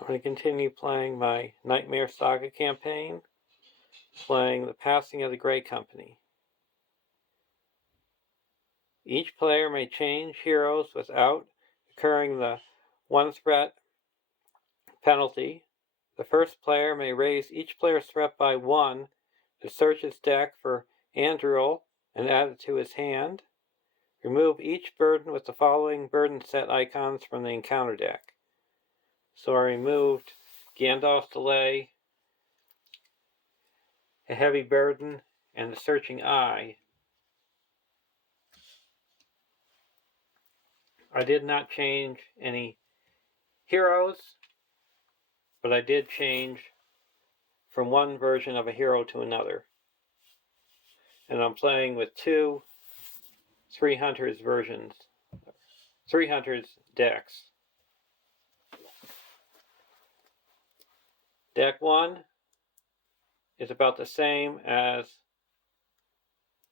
I'm going to continue playing my Nightmare Saga campaign, playing The Passing of the Grey Company. Each player may change heroes without incurring the one threat penalty. The first player may raise each player's threat by 1 to search his deck for Andriel and add it to his hand. Remove each burden with the following burden set icons from the encounter deck. So I removed Gandalf's Delay, a Heavy Burden, and the Searching Eye. I did not change any heroes, but I did change from one version of a hero to another. And I'm playing with two 300s versions, 300s decks. Deck 1 is about the same as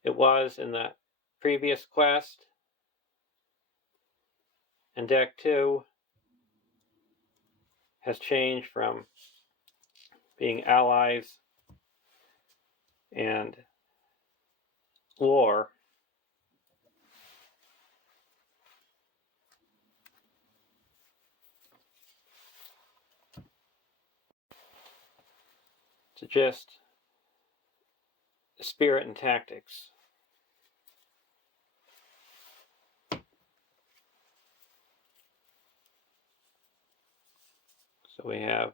it was in the previous quest, and Deck 2 has changed from being allies and lore to just spirit and tactics. So we have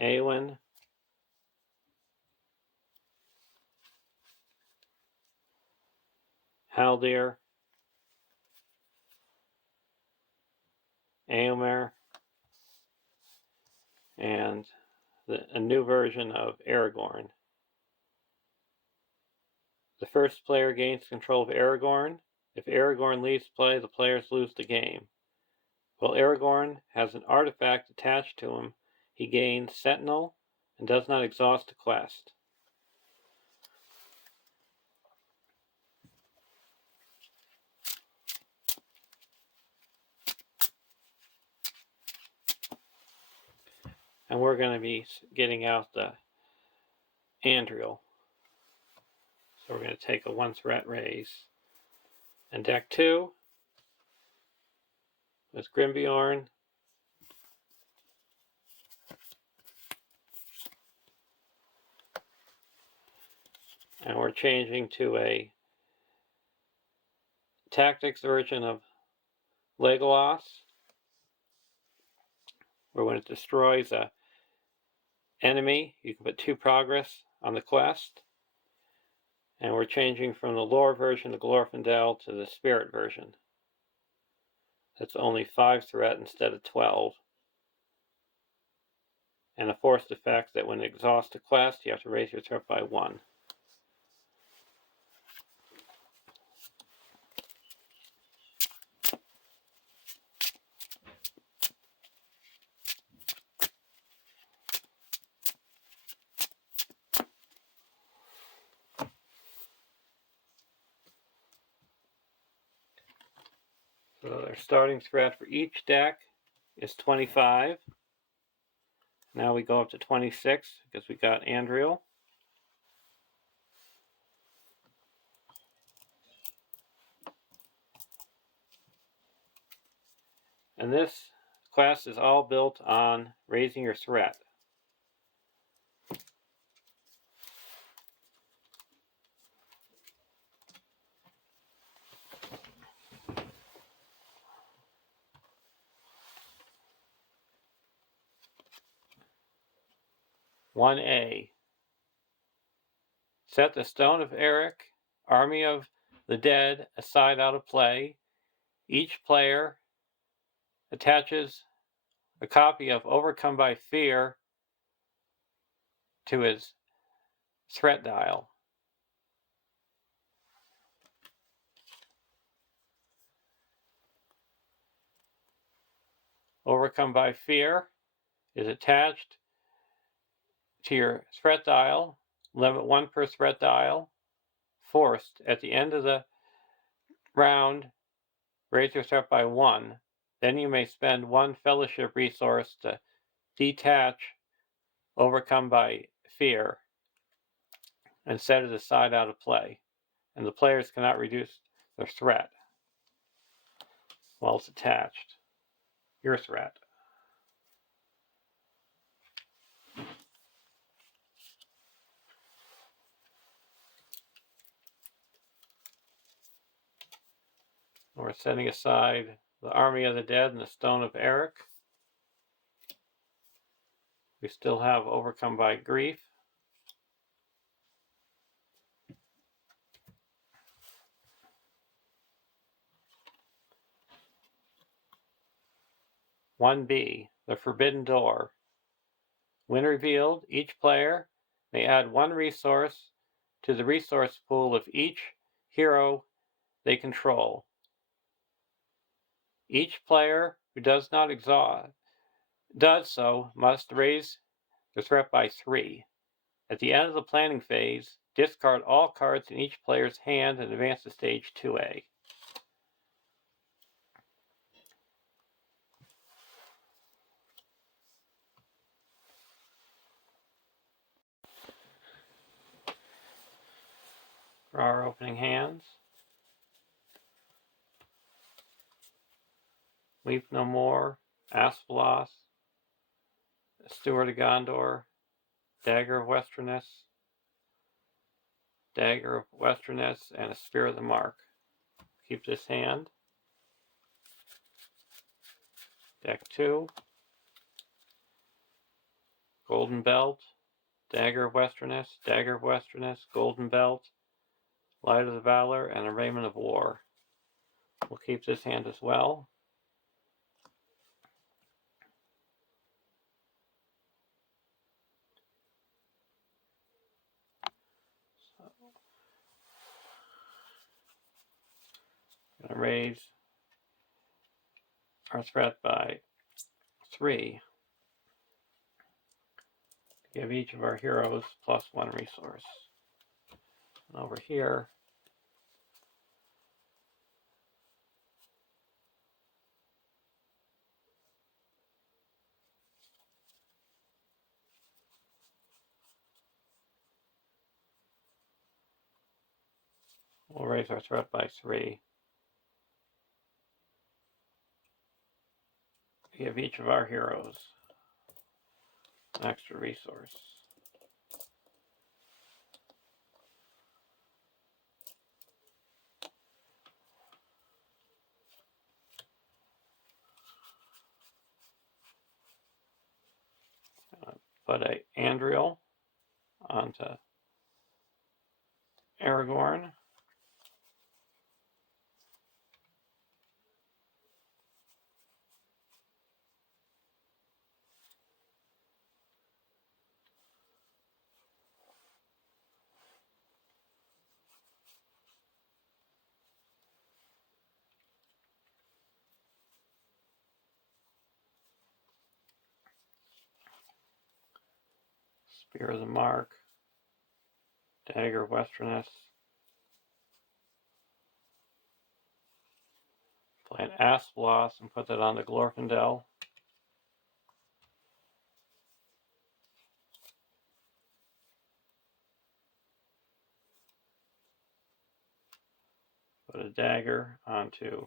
Awen, Haldir, Éomer, and a new version of Aragorn. The first player gains control of Aragorn. If Aragorn leaves play, the players lose the game. While Aragorn has an artifact attached to him, he gains Sentinel and does not exhaust a quest. And we're going to be getting out the Andriel. So we're going to take a 1 threat raise. And deck 2 with Grimbeorn, and we're changing to a tactics version of Legolas, where when it destroys a enemy, you can put 2 progress on the quest. And we're changing from the lore version of Glorfindel to the spirit version. That's only 5 threat instead of 12. And a forced effect that when you exhaust a quest, you have to raise your threat by 1. So their starting threat for each deck is 25. Now we go up to 26 because we got Andriel. And this class is all built on raising your threat. One A. Set the Stone of Eric, Army of the Dead, aside out of play. Each player attaches a copy of Overcome by Fear to his threat dial. Overcome by Fear is attached to your threat dial, limit 1 per threat dial. Forced, at the end of the round, raise your threat by 1. Then you may spend one fellowship resource to detach Overcome by Fear and set it aside out of play, and the players cannot reduce their threat while it's attached. Your threat. We're setting aside the Army of the Dead and the Stone of Eric. We still have Overcome by Grief. One B, the Forbidden Door. When revealed, each player may add one resource to the resource pool of each hero they control. Each player who does not exhaust does so must raise their threat by 3. At the end of the planning phase, discard all cards in each player's hand and advance to stage 2A. For our opening hands, Weep No More, Asphalos, Steward of Gondor, Dagger of Westerness, Dagger of Westerness, and a Spear of the Mark. Keep this hand. Deck 2, Golden Belt, Dagger of Westerness, Golden Belt, Light of the Valor, and a Raiment of War. We'll keep this hand as well. I'm going to raise our threat by 3. Give each of our heroes +1 resource. And over here, we'll raise our threat by 3. Give each of our heroes an extra resource. Put a Andriel onto Aragorn. Spear of the Mark, Dagger of Westerness, play an Asphalos and put that on the Glorfindel. Put a Dagger onto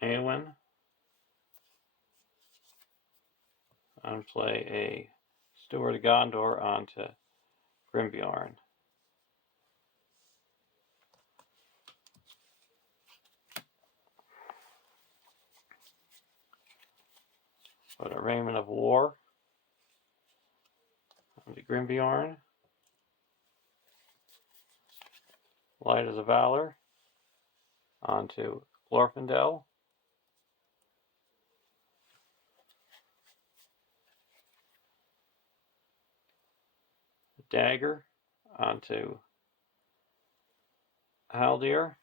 Eowyn, and play a Steward of Gondor onto Grimbjorn. Put a Raiment of War onto Grimbjorn. Light of the Valor onto Glorfindel. Dagger onto Haldir.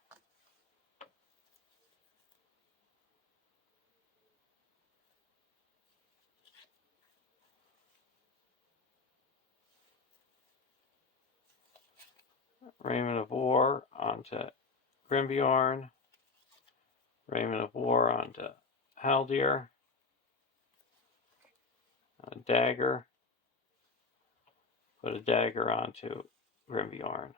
Raiment of War onto Grimbjorn. Raiment of War onto Haldir. A dagger. Put a dagger onto Grimbjorn.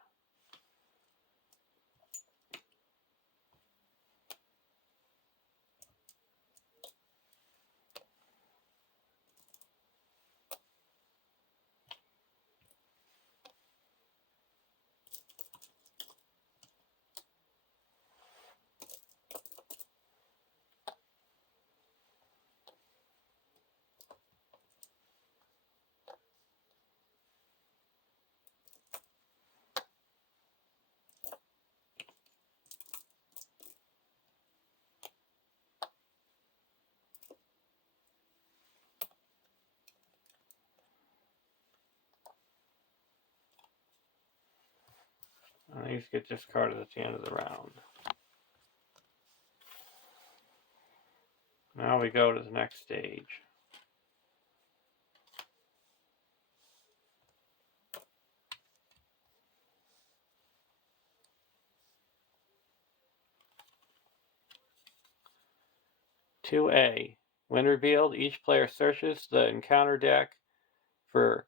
And these get discarded at the end of the round. Now we go to the next stage. (2A). When revealed, each player searches the encounter deck for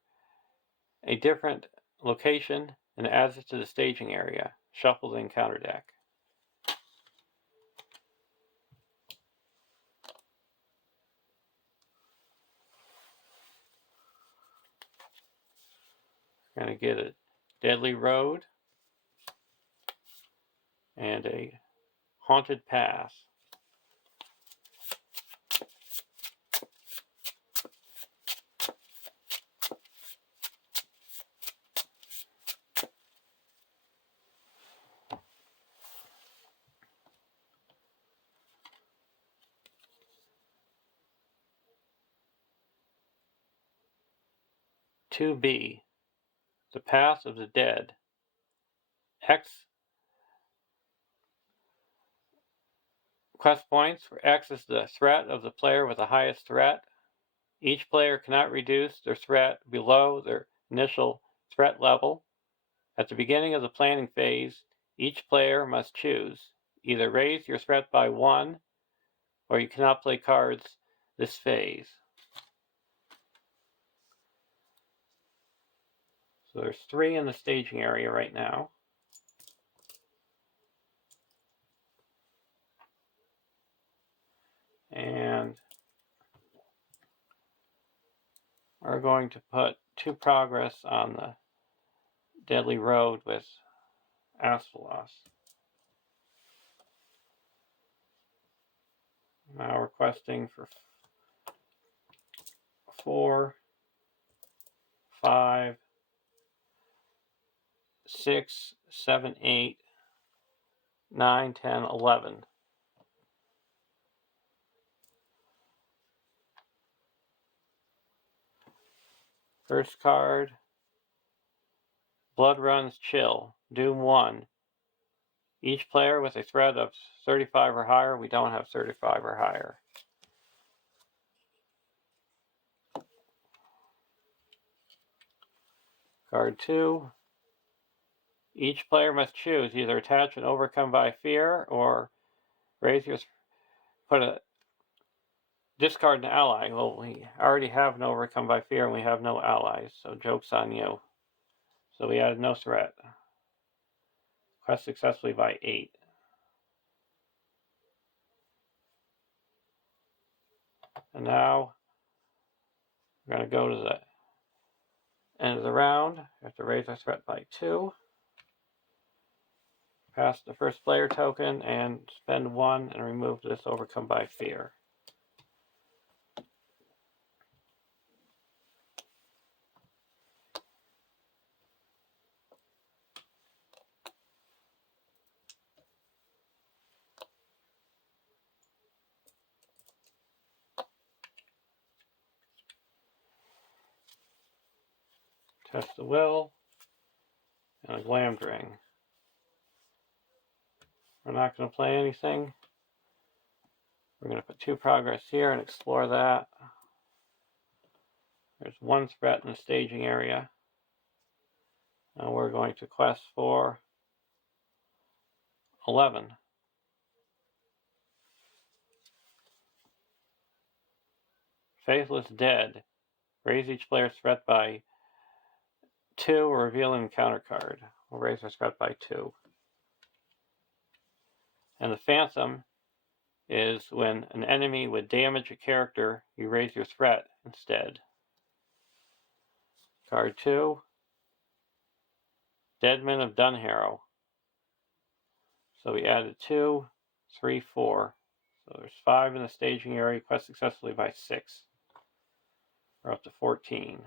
a different location and adds it to the staging area. Shuffle the encounter deck. We're going to get a Deadly Road and a Haunted Path. (2B). The Path of the Dead. X quest points, where X is the threat of the player with the highest threat. Each player cannot reduce their threat below their initial threat level. At the beginning of the planning phase, each player must choose. Either raise your threat by 1, or you cannot play cards this phase. So there's 3 in the staging area right now. And we're going to put 2 progress on the Deadly Road with Asphalos. Now requesting for 4, 5, 6, 7, 8, 9, 10, 11. First card, Blood Runs Chill, Doom 1. Each player with a threat of 35 or higher. We don't have 35 or higher. Card 2. Each player must choose either attach and overcome by fear, or raise your discard an ally. Well, we already have an overcome by fear and we have no allies, so joke's on you. So we added no threat. Quest successfully by 8. And now we're going to go to the end of the round. We have to raise our threat by 2. Pass the first player token and spend 1 and remove this overcome by fear. Test the Will and a Glamdring. We're not going to play anything. We're going to put 2 progress here and explore that. There's 1 threat in the staging area. Now we're going to quest for 11. Faithless Dead. Raise each player's threat by 2 or reveal an encounter card. We'll raise our threat by 2. And the Phantom is when an enemy would damage a character, you raise your threat instead. Card 2, Deadman of Dunharrow. So we added 2, 3, 4. So there's 5 in the staging area, quest successfully by 6. We're up to 14.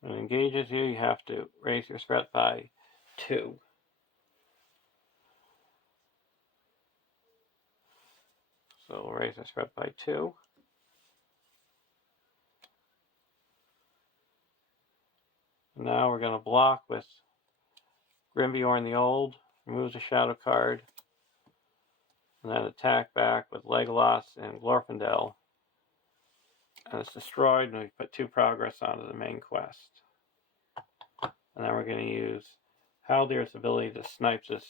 When it engages you, you have to raise your threat by 2. So we'll raise our threat by 2. Now we're going to block with Grimbiorn the Old, remove the shadow card, and then attack back with Legolas and Glorfindel. And it's destroyed, and we put 2 progress onto the main quest. And then we're going to use Haldir's ability to snipe this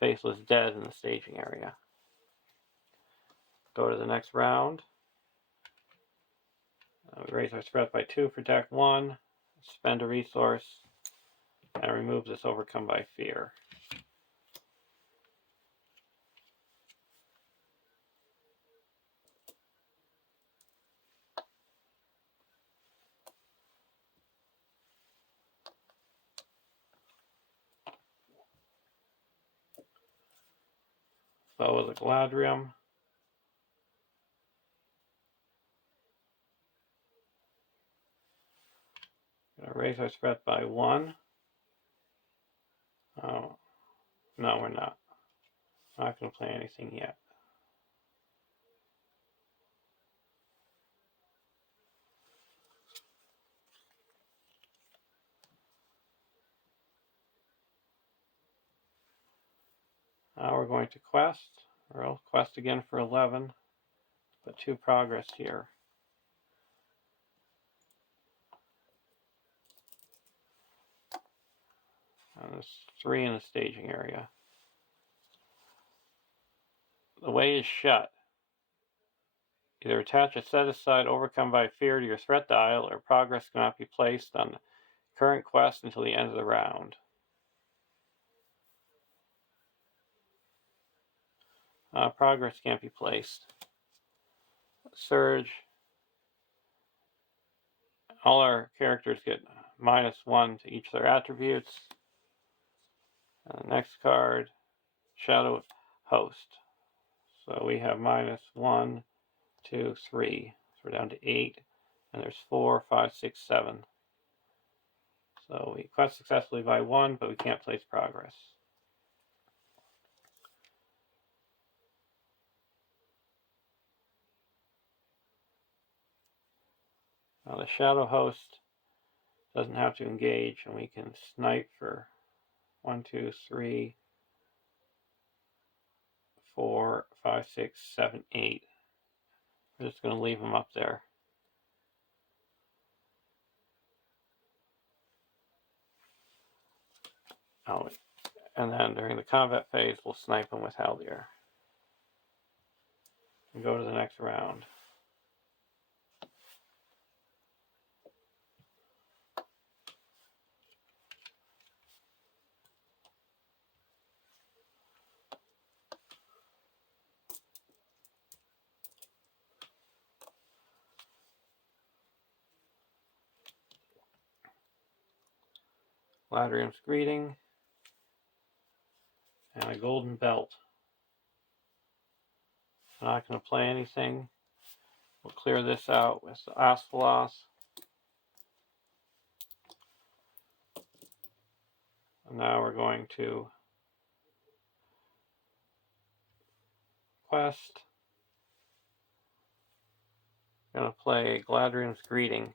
Faithless Dead in the staging area. Go to the next round. We raise our threat by 2 for deck 1, spend a resource, and remove this Overcome by Fear. Bow of the Galadriel. Gonna raise our threat by 1. Oh, no, we're not. Not going to play anything yet. Now we're going to quest. We'll quest again for 11. Put 2 progress here. And there's 3 in the staging area. The way is shut. Either attach a set-aside Overcome by Fear to your threat dial, or progress cannot be placed on the current quest until the end of the round. Progress can't be placed. Surge. All our characters get -1 to each of their attributes. And the next card, Shadow Host. So we have -1, 2, 3. So we're down to 8. And there's 4, 5, 6, 7. So we quest successfully by 1, but we can't place progress. Now the Shadow Host doesn't have to engage, and we can snipe for 1, 2, 3, 4, 5, 6, 7, 8. We're just going to leave him up there. Oh, and then during the combat phase, we'll snipe him with Haldir. And go to the next round. Galadriel's Greeting, and a Golden Belt. I'm not going to play anything. We'll clear this out with the Asphalos. And now we're going to quest. I'm going to play Galadriel's Greeting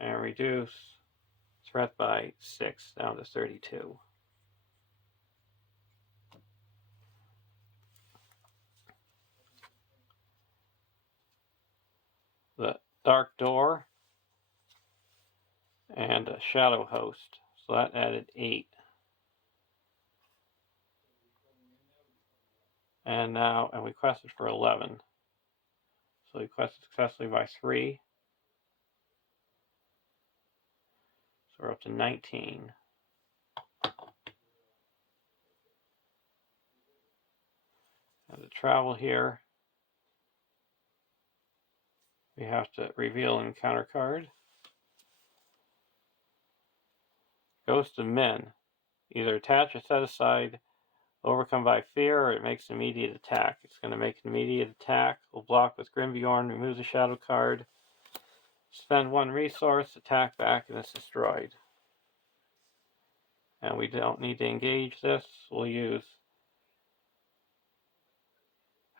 and reduce threat by 6 down to 32. The Dark Door, and a Shadow Host. So that added 8. And we quested for 11. So we quested successfully by 3. So we're up to 19. And to travel here, we have to reveal an encounter card. Ghost of Men. Either attach or set aside, overcome by fear, or it makes an immediate attack. It's going to make an immediate attack. We'll block with Grimbjorn, remove the shadow card, spend 1 resource, attack back, and it's destroyed. And we don't need to engage this. We'll use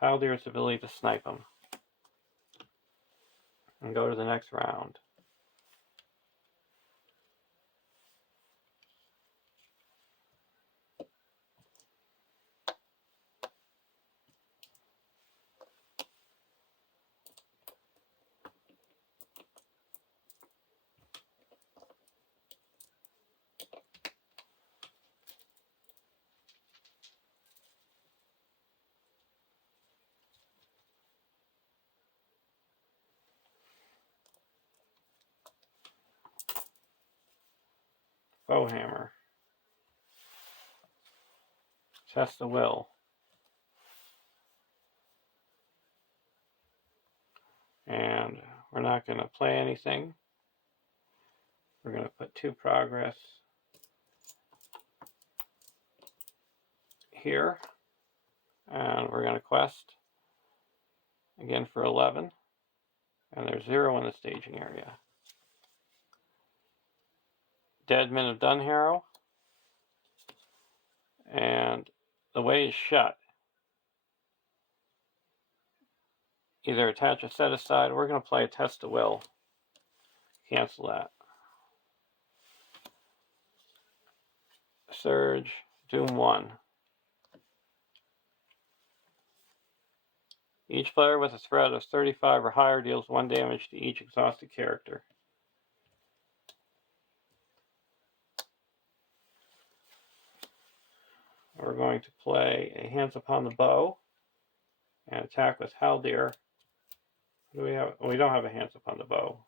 Haldir's ability to snipe him. And go to the next round. Bowhammer. Test the will. And we're not going to play anything. We're going to put 2 progress here. And we're going to quest again for 11. And there's 0 in the staging area. Dead Men of Dunharrow. And the way is shut. Either attach or set aside. We're going to play a Test of Will. Cancel that. Surge. Doom 1. Each player with a threat of 35 or higher deals 1 damage to each exhausted character. We're going to play a Hands Upon the Bow and attack with Haldir. Do we have? We don't have a Hands Upon the Bow.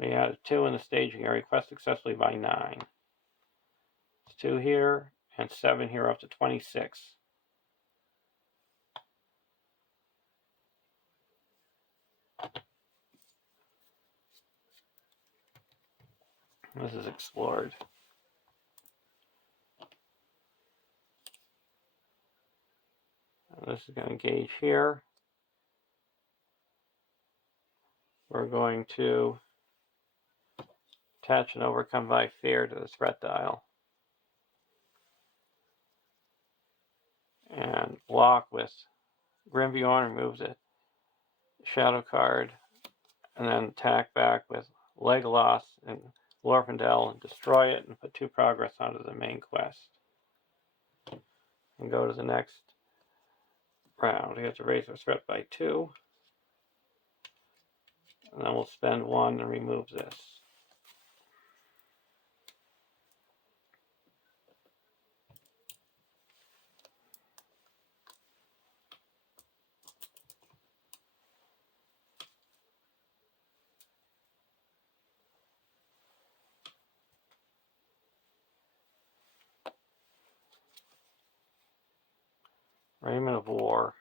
We added 2 in the staging area. Quest successfully by 9. It's 2 here and 7 here, up to 26. This is explored. And this is going to engage here. We're going to attach and overcome by fear to the threat dial. And block with Grimbjorn, remove the shadow card, and then attack back with Legolas and Glorfindel and destroy it and put 2 progress onto the main quest. And go to the next round. We have to raise our threat by 2. And then we'll spend 1 and remove this. Raiment of War.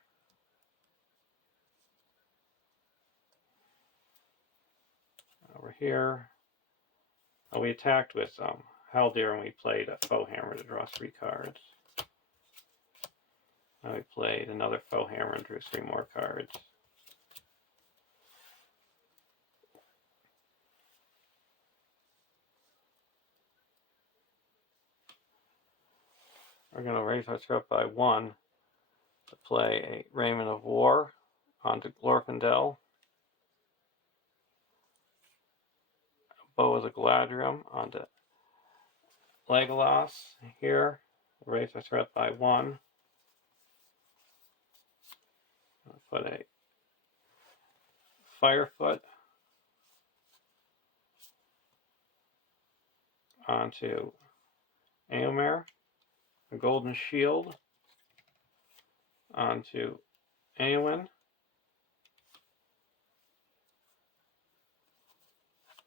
Over here. We attacked with Haldir and we played a Foehammer to draw 3 cards. And we played another Foehammer and drew 3 more cards. We're going to raise our threat by 1 to play a Raiment of War onto Glorfindel. Bow of the Galadriel onto Legolas. Here, raise our threat by 1. Put a Firefoot onto Eomer, a Golden Shield onto Eowyn,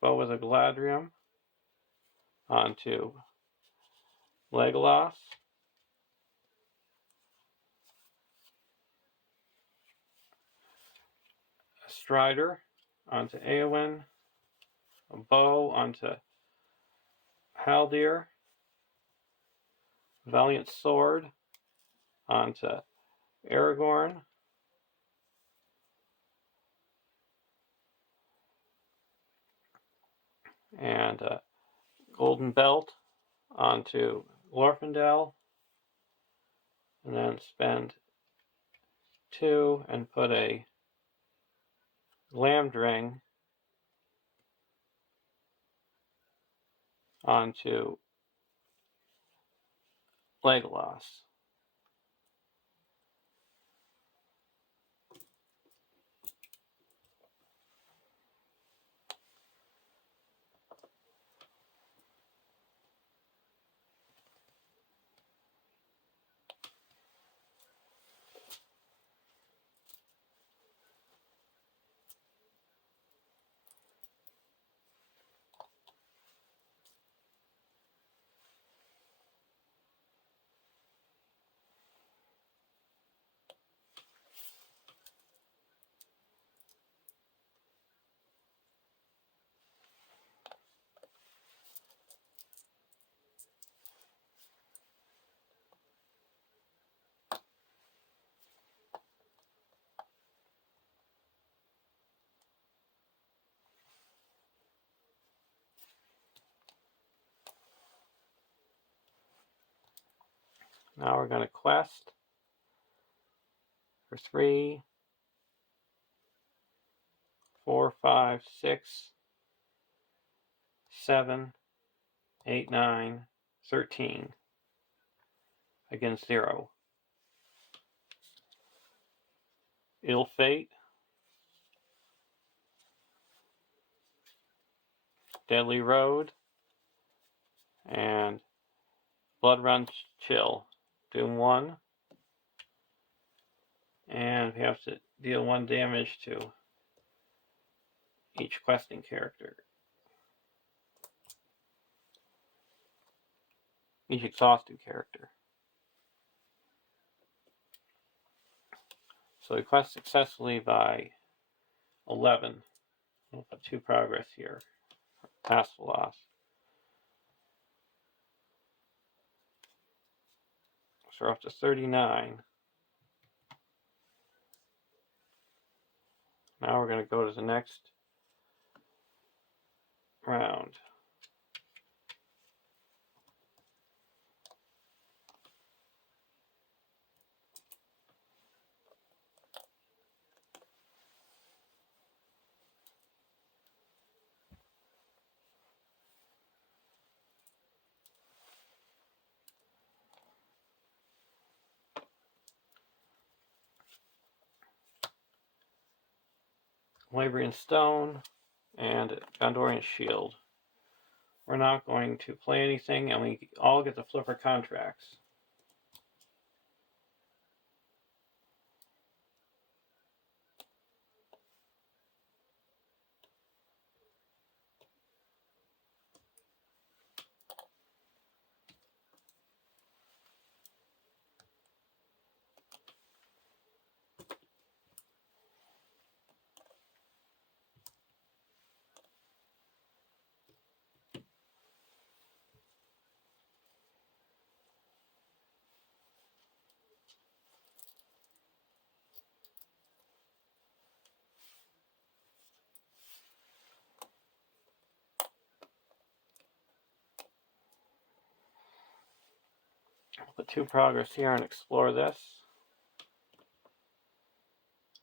Bow with a Galadriel onto Legolas, a Strider onto Eowyn, a Bow onto Haldir, Valiant Sword onto Aragorn, and a Golden Belt onto Glorfindel, and then spend 2 and put a Glamdring onto Legolas. Now we're going to quest for 3, 4, 5, 6, 7, 8, 9, 13 against 0. Ill Fate, Deadly Road, and Blood Run Chill. Doom 1, and we have to deal 1 damage to each questing character. Each exhausted character. So we quest successfully by 11. We'll put 2 progress here. Task loss. So we're up to 39. Now we're going to go to the next round. Labrian Stone and Gondorian Shield. We're not going to play anything, and we all get to flip our contracts. We'll put 2 progress here and explore this.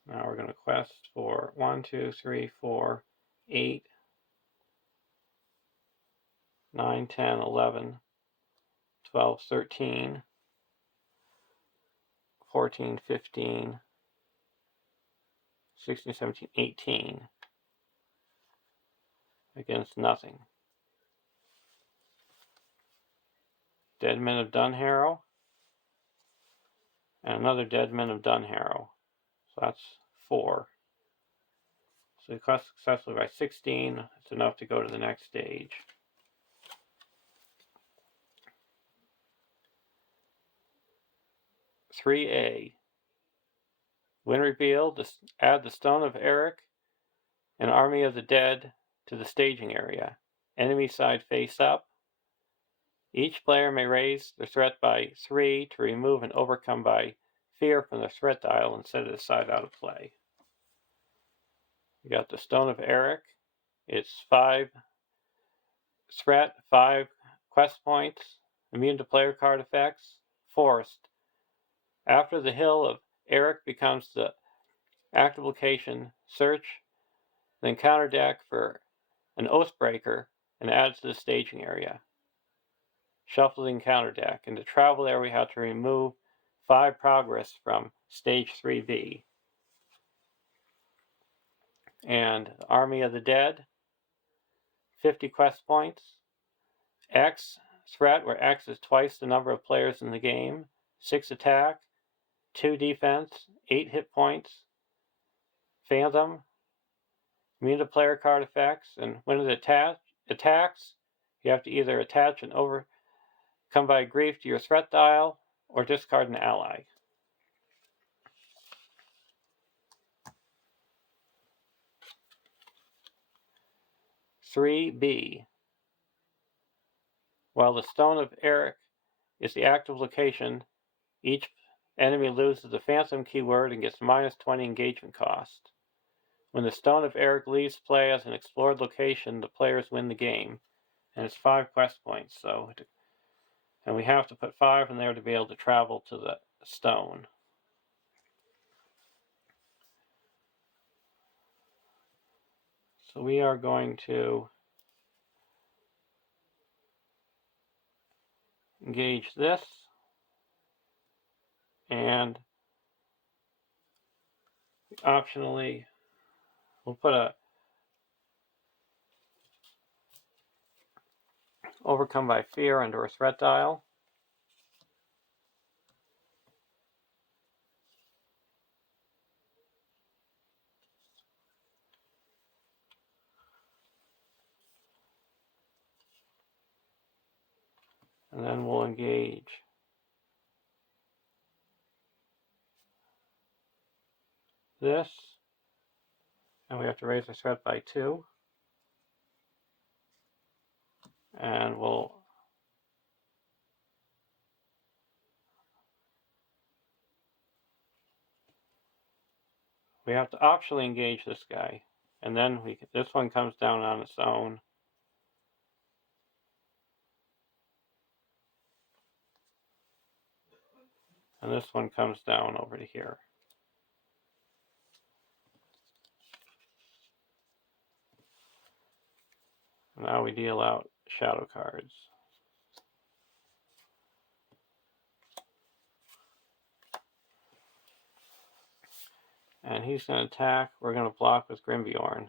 Now we're going to quest for 1, 2, 3, 4, 8, 9, 10, 11, 12, 13, 14, 15, 16, 17, 18. against nothing. Dead Men of Dunharrow. And another Dead Men of Dunharrow. So that's 4. So we crossed successfully by 16. It's enough to go to the next stage. (3A). When revealed, add the Stone of Eric and Army of the Dead to the staging area. Enemy side face up. Each player may raise their threat by 3 to remove and overcome by fear from the threat dial and set it aside out of play. We got the Stone of Eric. It's 5 threat, 5 quest points, immune to player card effects, forced. After the Hill of Eric becomes the active location, search, then counter deck for an Oathbreaker and add to the staging area. Shuffling counter deck. In the travel area, we have to remove 5 progress from stage 3B. And Army of the Dead, 50 quest points. X threat, where X is twice the number of players in the game. 6 attack, 2 defense, 8 hit points. Phantom, immune to player card effects, and when it attacks, you have to either attach and overcome by grief to your threat dial or discard an ally. (3B). While the Stone of Eric is the active location, each enemy loses the Phantom keyword and gets -20 engagement cost. When the Stone of Eric leaves play as an explored location, the players win the game, and it's 5 quest points. And we have to put 5 in there to be able to travel to the stone. So we are going to engage this, and optionally we'll put a overcome by fear under a threat dial. And then we'll engage this, and we have to raise the threat by 2. And we have to optionally engage this guy, and then this one comes down on its own. And this one comes down over to here. Now we deal out shadow cards. And he's going to attack. We're going to block with Grimbjorn.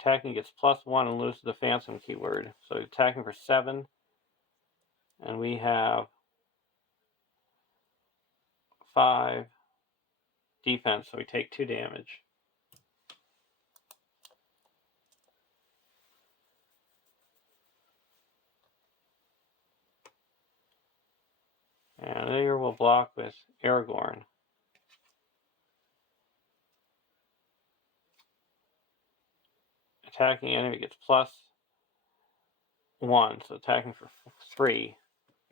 Attacking gets +1 and loses the Phantom keyword. So attacking for 7. And we have 5 defense, so we take 2 damage. And there we'll block with Aragorn. Attacking enemy gets +1, so attacking for 3.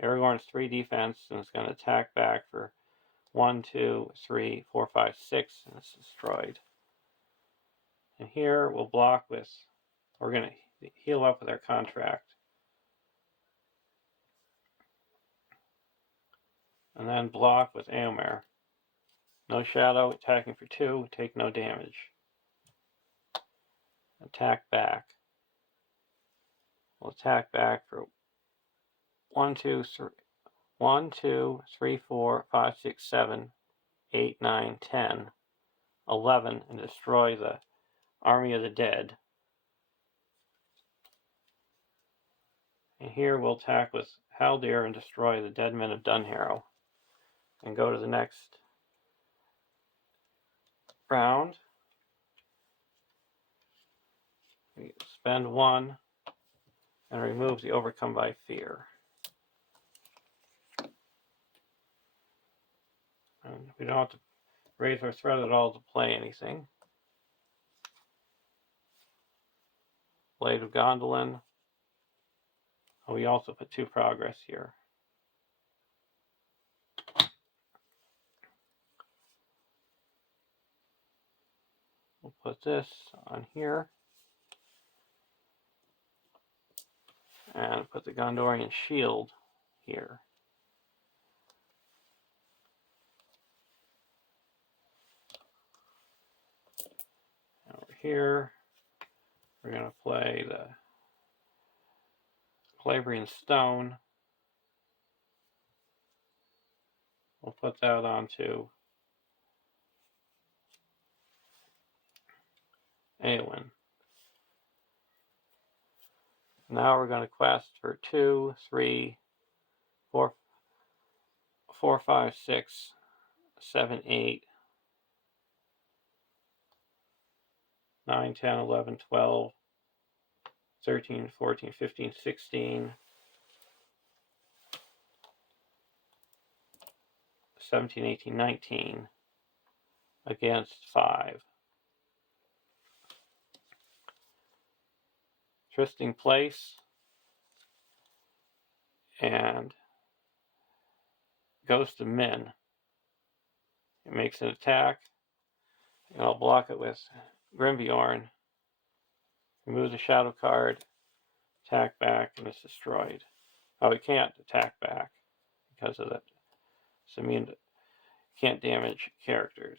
Aragorn's 3 defense, and it's going to attack back for 1, 2, 3, 4, 5, 6, and it's destroyed. And here we'll block with, we're going to heal up with our contract. And then block with Éomer. No shadow, attacking for 2, take no damage. Attack back. We'll attack back for 1, 2, 3, 4, 5, 6, 7, 8, 9, 10, 11 and destroy the Army of the Dead. And here we'll attack with Haldir and destroy the Dead Men of Dunharrow. And go to the next round. We spend 1 and remove the Overcome by Fear. And we don't have to raise our threat at all to play anything. Blade of Gondolin. Oh, we also put 2 progress here. We'll put this on here. And put the Gondorian Shield here. And over here, we're going to play the Calabrian Stone. We'll put that onto Eowyn. Now we're going to quest for 2, 3, 4, 5, 6, 7, 8, 9, 10, 11, 12, 13, 14, 15, 16, 17, 18, 19 against 5. Trysting Place and Ghost of Min. It makes an attack, and I'll block it with Grimbjorn. Remove the shadow card, attack back, and it's destroyed. Oh, it can't attack back because of that. So I mean, it can't damage characters.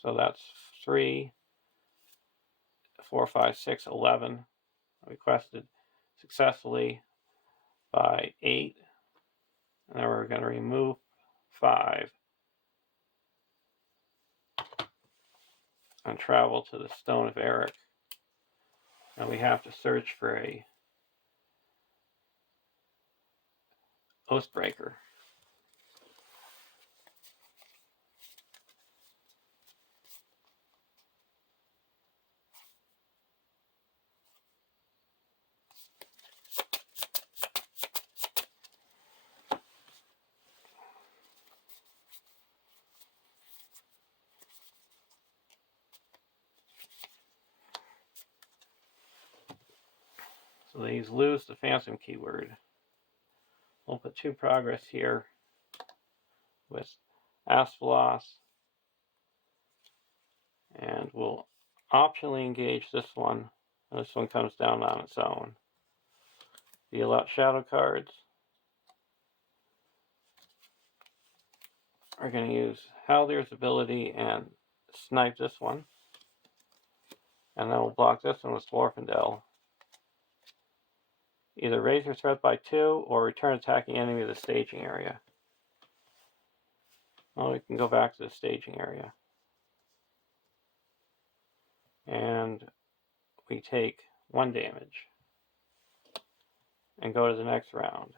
So that's 3, 4, 5, 6, 11. Requested successfully by 8. And then we're going to remove 5 and travel to the Stone of Eric. And we have to search for a Oathbreaker. So these lose the Phantom keyword. We'll put 2 progress here with Asphalos. And we'll optionally engage this one. And this one comes down on its own. Deal out shadow cards. We're going to use Haldir's ability and snipe this one. And then we'll block this one with Glorfindel. Either raise your threat by 2 or return attacking enemy to the staging area. Well, we can go back to the staging area. And we take 1 damage. And go to the next round.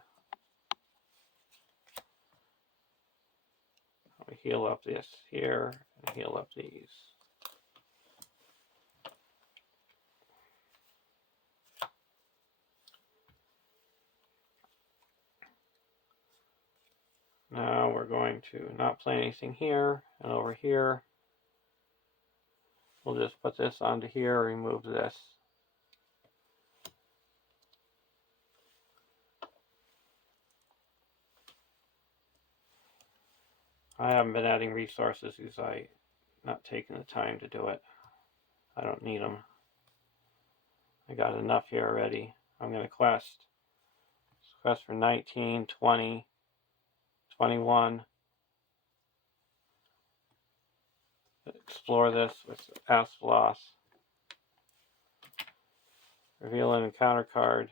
We heal up this here and heal up these. Now we're going to not play anything here, and over here we'll just put this onto here, remove this. I haven't been adding resources because I'm not taking the time to do it. I don't need them. I got enough here already. I'm going to quest for 19, 20, 21. Explore this with Asphalos. Reveal an encounter card.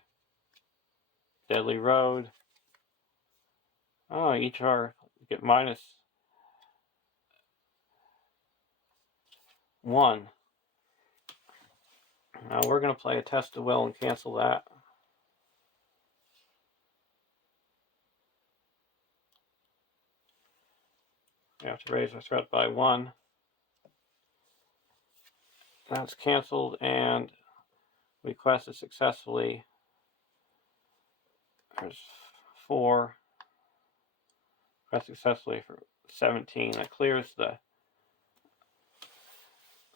Deadly Road. Oh, each are get minus 1. Now we're going to play a test of will and cancel that. We have to raise our threat by 1. That's canceled, and we quested successfully. There's 4. Quest successfully for 17. That clears the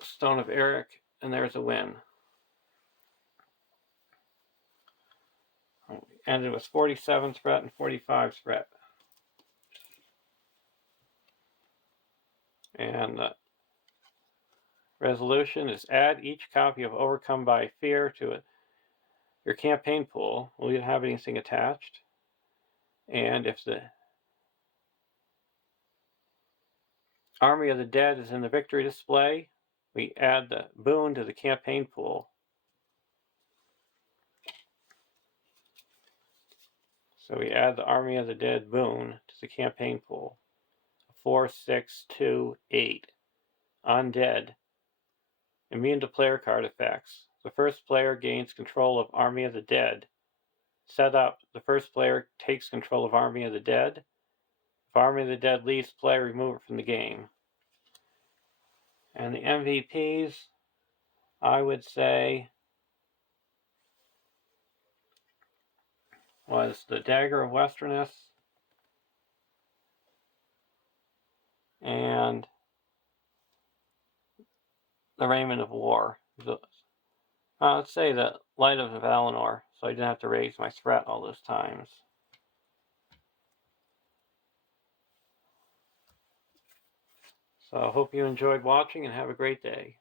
Stone of Eric, and there's a win. We ended with 47 threat and 45 threat. And the resolution is add each copy of Overcome by Fear to your campaign pool. Will you have anything attached? And if the Army of the Dead is in the victory display, we add the boon to the campaign pool. So we add the Army of the Dead boon to the campaign pool. 4, 6, 2, 8. Undead. Immune to player card effects. The first player gains control of Army of the Dead. Set up. The first player takes control of Army of the Dead. If Army of the Dead leaves play, remove it from the game. And the MVPs, I would say, was the Dagger of Westerness and the Raiment of War. Let's say the Light of Valinor, so I didn't have to raise my threat all those times. So I hope you enjoyed watching and have a great day.